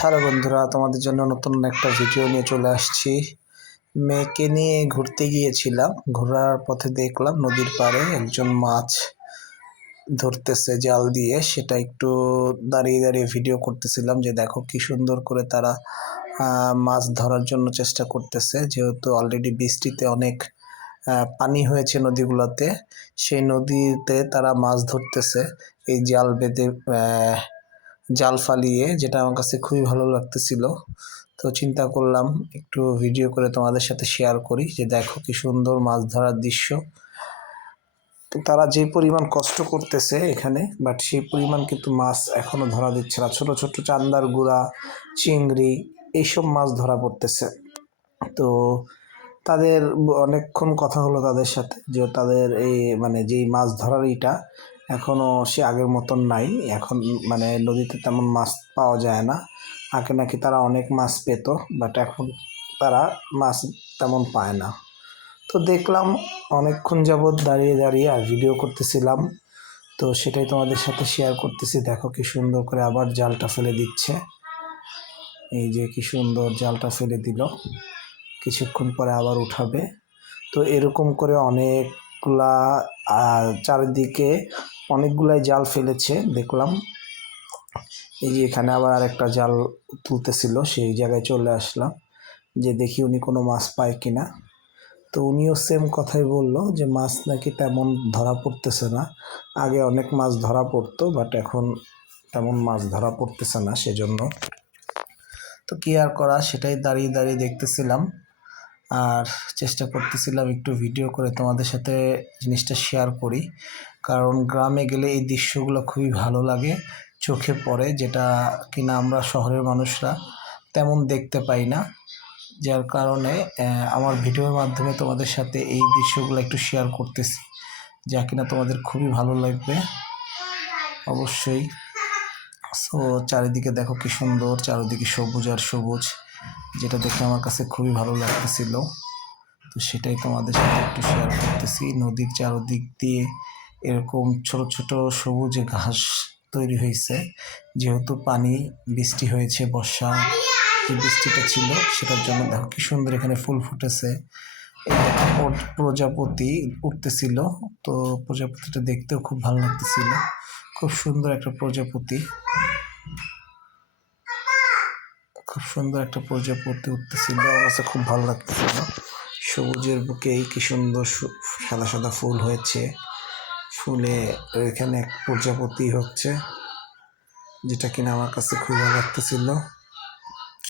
Hello বন্ধুরা, তোমাদের জন্য নতুন একটা ভিডিও নিয়ে চলে আসছি। মেয়েকে নিয়ে ঘুরতে গিয়েছিলাম। ঘোরার পথে দেখলাম নদীর পাড়ে একজন মাছ ধরতেছে জাল দিয়ে। সেটা একটু দাঁড়িয়ে দাঁড়িয়ে ভিডিও করতেছিলাম যে দেখো কি সুন্দর করে তারা মাছ ধরার জন্য চেষ্টা করতেছে। যেহেতু অলরেডি বৃষ্টিতে অনেক পানি হয়েছে নদীগুলোতে, সেই নদীতে তারা মাছ ধরতেছে এই জাল বেঁধে, জাল ফালিয়ে, যেটা আমার কাছে খুবই ভালো লাগতেছিল। তো চিন্তা করলাম একটু ভিডিও করে তোমাদের সাথে শেয়ার করি যে দেখো কি সুন্দর মাছ ধরার দৃশ্য। তো তারা যে পরিমাণ কষ্ট করতেছে এখানে, বাট সেই পরিমাণ কিন্তু মাছ এখনো ধরা দিচ্ছে না। ছোট ছোট চান্দার গুঁড়া, চিংড়ি, এইসব মাছ ধরা পড়তেছে। তো তাদের অনেকক্ষণ কথা হলো তাদের সাথে, যে তাদের এই মানে যেই মাছ ধরার এইটা এখনও সে আগের মতন নাই। এখন মানে নদীতে তেমন মাছ পাওয়া যায় না। আগে নাকি তারা অনেক মাছ পেত, বাট এখন তারা মাছ তেমন পায় না। তো দেখলাম অনেকক্ষণ যাবৎ দাঁড়িয়ে দাঁড়িয়ে আর ভিডিও করতেছিলাম। তো সেটাই তোমাদের সাথে শেয়ার করতেছি। দেখো কি সুন্দর করে আবার জালটা ফেলে দিচ্ছে। এই যে কি সুন্দর জালটা ফেলে দিল, কিছুক্ষণ পরে আবার উঠাবে। তো এরকম করে অনেকগুলা চারিদিকে অনেকগুলাই জাল ফেলেছে দেখলাম। এই যে এখানে আবার আরেকটা জাল তুলতেছিল, সেই জায়গায় চলে আসলাম যে দেখি উনি কোনো মাছ পায় কিনা। তো উনিও সেম কথাই বললো যে মাছ নাকি তেমন ধরা পড়তেছে না। আগে অনেক মাছ ধরা পড়তো, বাট এখন তেমন মাছ ধরা পড়তেছে না। সেজন্য তো কি আর করা, সেটাই দাঁড়িয়ে দাঁড়িয়ে দেখতেছিলাম আর চেষ্টা করতেছিলাম একটু ভিডিও করে তোমাদের সাথে জিনিসটা শেয়ার করি। কারণ গ্রামে গেলে এই দৃশ্যগুলো খুবই ভালো লাগে, চোখে পড়ে, যেটা কিনা আমরা শহরের মানুষরা তেমন দেখতে পাই না। যার কারণে আমার ভিডিওর মাধ্যমে তোমাদের সাথে এই দৃশ্যগুলো একটু শেয়ার করতেছি, যা কিনা তোমাদের খুবই ভালো লাগবে অবশ্যই। সো চারিদিকে দেখো কি সুন্দর, চারিদিকে সবুজ আর সবুজ, যেটা দেখে আমার কাছে খুবই ভালো লাগতেছিল। তো সেটাই তোমাদের সাথে একটু শেয়ার করতেছি। নদীর চারদিক দিয়ে এরকম ছোট ছোট সবুজ ঘাস তৈরি হয়েছে, যেহেতু পানি বৃষ্টি হয়েছে, বর্ষা যে বৃষ্টিটা ছিল সেটার জন্য। দেখো কি সুন্দর এখানে ফুল ফুটেছে। প্রজাপতি উঠতেছিল, তো প্রজাপতিটা দেখতেও খুব ভালো লাগতেছিল। খুব সুন্দর একটা প্রজাপতি, খুব সুন্দর একটা প্রজাপতি উঠতেছিল, আমার কাছে খুব ভালো লাগতেছিল। সবুজের বুকেই কি সুন্দর সাদা সাদা ফুল হয়েছে, ফুলে এখানে এক প্রজাপতি হচ্ছে, যেটা কিনা আমার কাছে খুব ভালো লাগতেছিল।